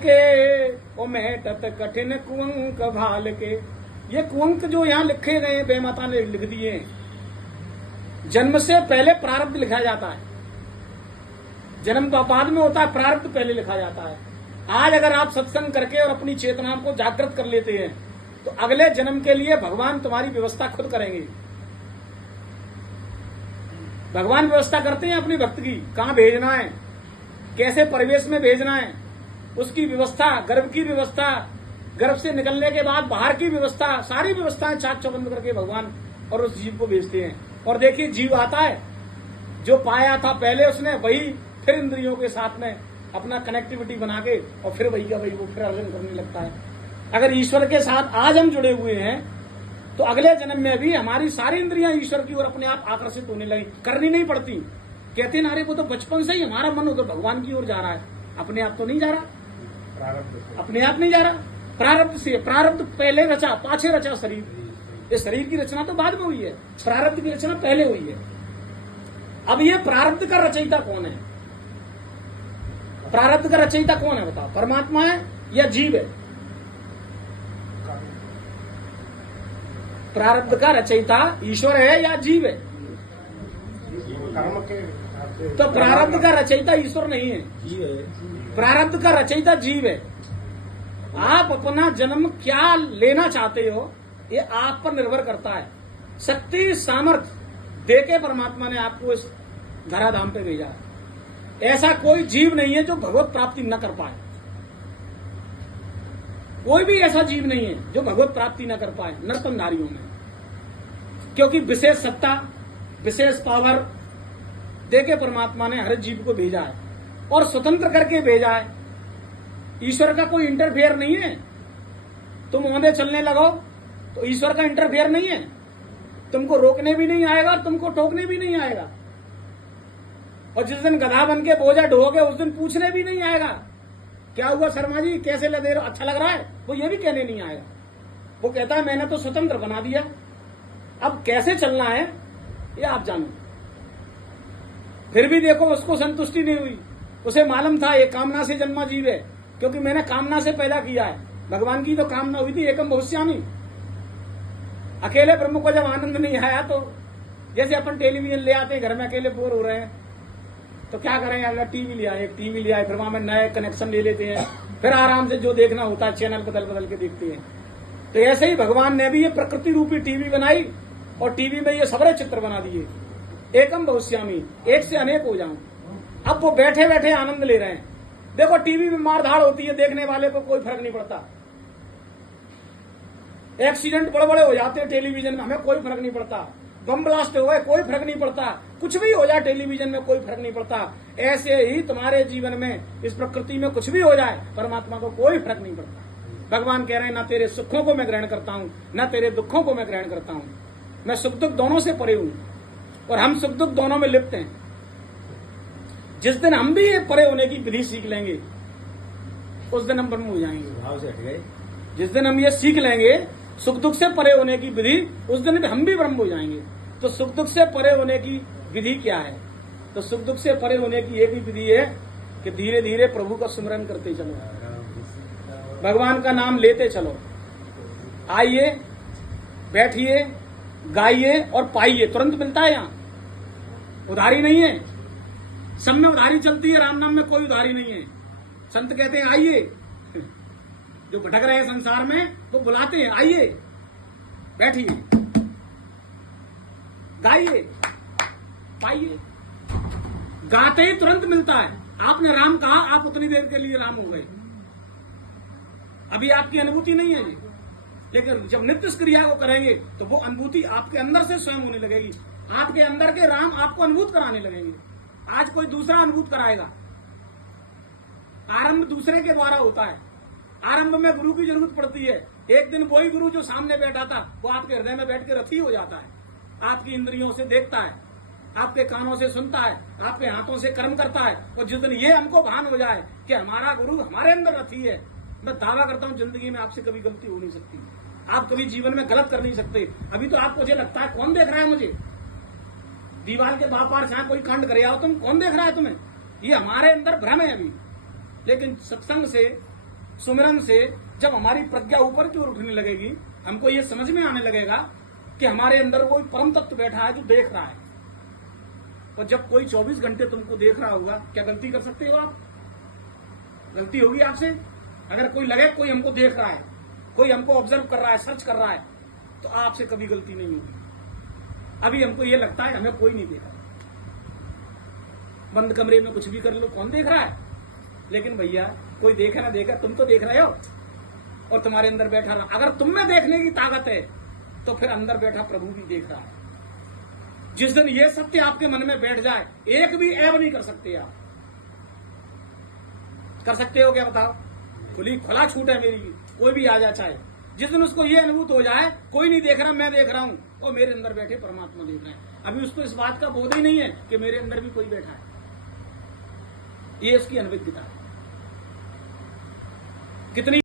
के ओ मेटत कठिन कुंक भाल के। ये कुंक जो यहाँ लिखे गए बेमाता ने लिख दिए हैं। जन्म से पहले प्रारब्ध लिखा जाता है, जन्म तो बाद में होता है, प्रारब्ध पहले लिखा जाता है। आज अगर आप सत्संग करके और अपनी चेतना को जागृत कर लेते हैं तो अगले जन्म के लिए भगवान तुम्हारी व्यवस्था खुद करेंगे। भगवान व्यवस्था करते हैं अपनी भक्त की, कहां भेजना है, कैसे परिवेश में भेजना है, उसकी व्यवस्था, गर्भ की व्यवस्था, गर्भ से निकलने के बाद बाहर की व्यवस्था, सारी व्यवस्थाएं चाक चौबंद करके भगवान और उस जीव को भेजते हैं। और देखिए जीव आता है, जो पाया था पहले उसने, वही फिर इंद्रियों के साथ में अपना कनेक्टिविटी बना के और फिर वही का वही वो फिर अर्जन करने लगता है। अगर ईश्वर के साथ आज हम जुड़े हुए हैं तो अगले जन्म में भी हमारी सारी इंद्रियां ईश्वर की ओर अपने आप आकर्षित होने लगी, करनी नहीं पड़ती। कहते ना रे वो तो बचपन से ही हमारा मन उधर भगवान की ओर जा रहा है, अपने आप तो नहीं जा रहा, अपने आप नहीं जा रहा, प्रारब्ध से। प्रारब्ध पहले रचा पाछे रचा शरीर, ये शरीर की रचना तो बाद में हुई है, प्रारब्ध की रचना पहले हुई है। अब ये प्रारब्ध का रचयिता कौन है? प्रारब्ध का रचयिता कौन है बताओ? परमात्मा है या जीव है? प्रारब्ध का रचयिता ईश्वर है या जीव है? तो प्रारब्ध का रचयिता ईश्वर नहीं है, जीव है। प्रारब्ध का रचयिता जीव है। आप अपना जन्म क्या लेना चाहते हो ये आप पर निर्भर करता है। शक्ति सामर्थ्य देके परमात्मा ने आपको इस धराधाम पे भेजा है। ऐसा कोई जीव नहीं है जो भगवत प्राप्ति न कर पाए, कोई भी ऐसा जीव नहीं है जो भगवत प्राप्ति न कर पाए नर्तनधारियों में, क्योंकि विशेष सत्ता, विशेष पावर देके परमात्मा ने हर जीव को भेजा है और स्वतंत्र करके भेजा है। ईश्वर का कोई इंटरफेयर नहीं है। तुम औंधे चलने लगो तो ईश्वर का इंटरफेयर नहीं है, तुमको रोकने भी नहीं आएगा और तुमको टोकने भी नहीं आएगा। और जिस दिन गधा बन के बोझा ढोगे उस दिन पूछने भी नहीं आएगा क्या हुआ शर्मा जी, कैसे लदे रहो, अच्छा लग रहा है, वो ये भी कहने नहीं आएगा। वो कहता है मैंने तो स्वतंत्र बना दिया, अब कैसे चलना है ये आप जानो। फिर भी देखो उसको संतुष्टि नहीं हुई, उसे मालूम था ये कामना से जन्मा जीव है, क्योंकि मैंने कामना से पैदा किया है। भगवान की तो कामना हुई थी एकम बहुश्यामी। अकेले ब्रह्म को जब आनंद नहीं आया तो जैसे अपन टेलीविजन ले आते हैं घर में, अकेले बोर हो रहे हैं तो क्या करें, अगर टीवी ले आए, टीवी ले आए, फिर वहां में नए कनेक्शन ले लेते हैं, फिर आराम से जो देखना होता है चैनल बदल बदल के देखते हैं। तो ऐसे ही भगवान ने भी ये प्रकृति रूपी टीवी बनाई और टीवी में ये सबरे चित्र बना दिए, एकम बहुश्यामी, एक से अनेक हो जाऊं। अब वो बैठे बैठे आनंद ले रहे हैं। देखो टीवी में मारधाड़ होती है, देखने वाले को कोई फर्क नहीं पड़ता। एक्सीडेंट बड़े बड़े हो जाते हैं टेलीविजन में, हमें कोई फर्क नहीं पड़ता। बम ब्लास्ट हो गए, कोई फर्क नहीं पड़ता। कुछ भी हो जाए टेलीविजन में, कोई फर्क नहीं पड़ता। ऐसे ही तुम्हारे जीवन में, इस प्रकृति में कुछ भी हो जाए, परमात्मा को कोई फर्क नहीं पड़ता। भगवान कह रहे हैं ना तेरे सुखों को मैं ग्रहण करता हूं, ना तेरे दुखों को मैं ग्रहण करता हूं। मैं सुख दुख दोनों से परे हूं और हम सुख दुख दोनों में लिप्त हैं। जिस दिन हम भी ये परे होने की विधि सीख लेंगे उस दिन हम ब्रह्म हो जाएंगे। जिस दिन हम ये सीख लेंगे सुख दुख से परे होने की विधि, उस दिन हम भी ब्रह्म हो जाएंगे। तो सुख दुख से परे होने की विधि क्या है? तो सुख दुख से परे होने की एक ही विधि है कि धीरे धीरे प्रभु का स्मरण करते चलो, भगवान का नाम लेते चलो। आइए, बैठिए, गाइए और पाइए, तुरंत मिलता है। यहाँ उधारी नहीं है, सब में उधारी चलती है, राम नाम में कोई उधारी नहीं है। संत कहते हैं आइए, जो भटक रहे हैं संसार में वो बुलाते हैं आइए, बैठिए, गाइए, पाइए। गाते ही तुरंत मिलता है। आपने राम कहा, आप उतनी देर के लिए राम हो गए, अभी आपकी अनुभूति नहीं है जी। लेकिन जब नित्य इस क्रिया को करेंगे तो वो अनुभूति आपके अंदर से स्वयं होने लगेगी। आपके अंदर के राम आपको अनुभूत कराने लगेंगे। आज कोई दूसरा अनुभूत कराएगा। आरंभ दूसरे के द्वारा होता है। आरंभ में गुरु की जरूरत पड़ती है। एक दिन वही गुरु जो सामने बैठा था वो आपके हृदय में बैठ के रथी हो जाता है, आपकी इंद्रियों से देखता है, आपके कानों से सुनता है, आपके हाथों से कर्म करता है। और जिस दिन ये हमको भान हो जाए कि हमारा गुरु हमारे अंदर रथी है, मैं दावा करता हूं जिंदगी में आपसे कभी गलती हो नहीं सकती। आप कभी जीवन में गलत कर नहीं सकते। अभी तो आपको मुझे लगता है कौन देख रहा है मुझे, दीवार के बापार से कोई कांड करे आओ तुम, कौन देख रहा है तुम्हें? ये हमारे अंदर भ्रम है अभी। लेकिन सत्संग से सुमिरन से जब हमारी प्रज्ञा ऊपर की ओर उठने लगेगी, हमको ये समझ में आने लगेगा कि हमारे अंदर कोई परम तत्व बैठा है जो देख रहा है। और जब कोई 24 घंटे तुमको देख रहा होगा, क्या गलती कर सकते हो आप? गलती होगी आपसे? अगर कोई लगे कोई हमको देख रहा है, कोई हमको ऑब्जर्व कर रहा है, सर्च कर रहा है, तो आपसे कभी गलती नहीं होगी। अभी हमको ये लगता है हमें कोई नहीं देख रहा, बंद कमरे में कुछ भी कर लो, कौन देख रहा है? लेकिन भैया कोई देखे ना देखे, तुम तो देख रहे हो और तुम्हारे अंदर बैठा रहा। अगर तुम में देखने की ताकत है तो फिर अंदर बैठा प्रभु भी देख रहा है। जिस दिन ये सत्य आपके मन में बैठ जाए, एक भी ऐब नहीं कर सकते आप। कर सकते हो क्या बताओ? खुला छूट है मेरी, कोई भी आ जाए चाहे। जिस दिन उसको ये अनुभूत हो जाए कोई नहीं देख रहा, मैं देख रहा हूं, और मेरे अंदर बैठे परमात्मा देख रहे हैं, अभी उसको इस बात का बोध ही नहीं है कि मेरे अंदर भी कोई बैठा है। ये उसकी अनभिज्ञता है। कितनी